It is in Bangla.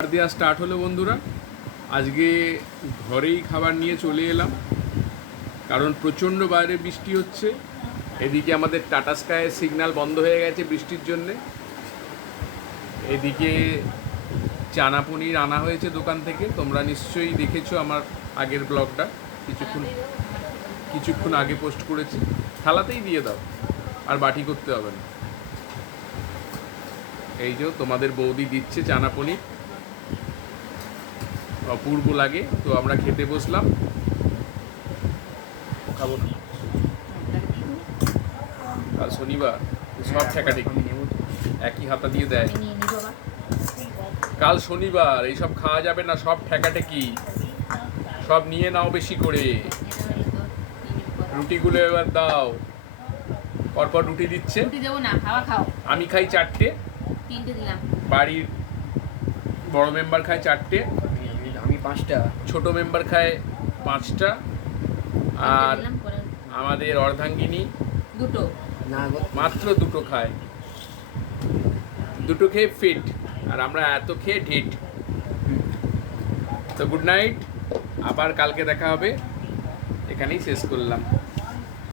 খাবার দেওয়া স্টার্ট হলো বন্ধুরা। আজকে ঘরেই খাবার নিয়ে চলে এলাম, কারণ প্রচণ্ড বাইরে বৃষ্টি হচ্ছে। এদিকে আমাদের টাটা স্কাইয়ের সিগন্যাল বন্ধ হয়ে গেছে বৃষ্টির জন্যে। এদিকে চানা পনির আনা হয়েছে দোকান থেকে, তোমরা নিশ্চয়ই দেখেছো আমার আগের ব্লগটা, কিছুক্ষণ আগে পোস্ট করেছি। থালাতেই দিয়ে দাও, আর বাটি করতে হবে না। এই যে তোমাদের বৌদি দিচ্ছে চানা পনির, অপূর্ব লাগে। তো আমরা খেতে বসলাম। খাবো না, কাল শনিবার, সব ঠেকাঠেকি একই হাতা দিয়ে দেয়। কাল শনিবার, এইসব খাওয়া যাবে না, সব ঠেকাঠেকি, সব নিয়ে নাও বেশি করে। রুটিগুলো এবার দাও, পরপর রুটি দিচ্ছে। আমি খাই 4টে, বাড়ির বড় মেম্বার খায় 4টে, আমি 5টা, ছোট মেম্বার খায় 5টা, আর আমাদের অর্ধাঙ্গিনী মাত্র 2টো খায়। 2টো খেয়ে ফিট, আর আমরা এত খেয়ে ঢিট। তো গুড নাইট, আবার কালকে দেখা হবে। এখানেই শেষ করলাম।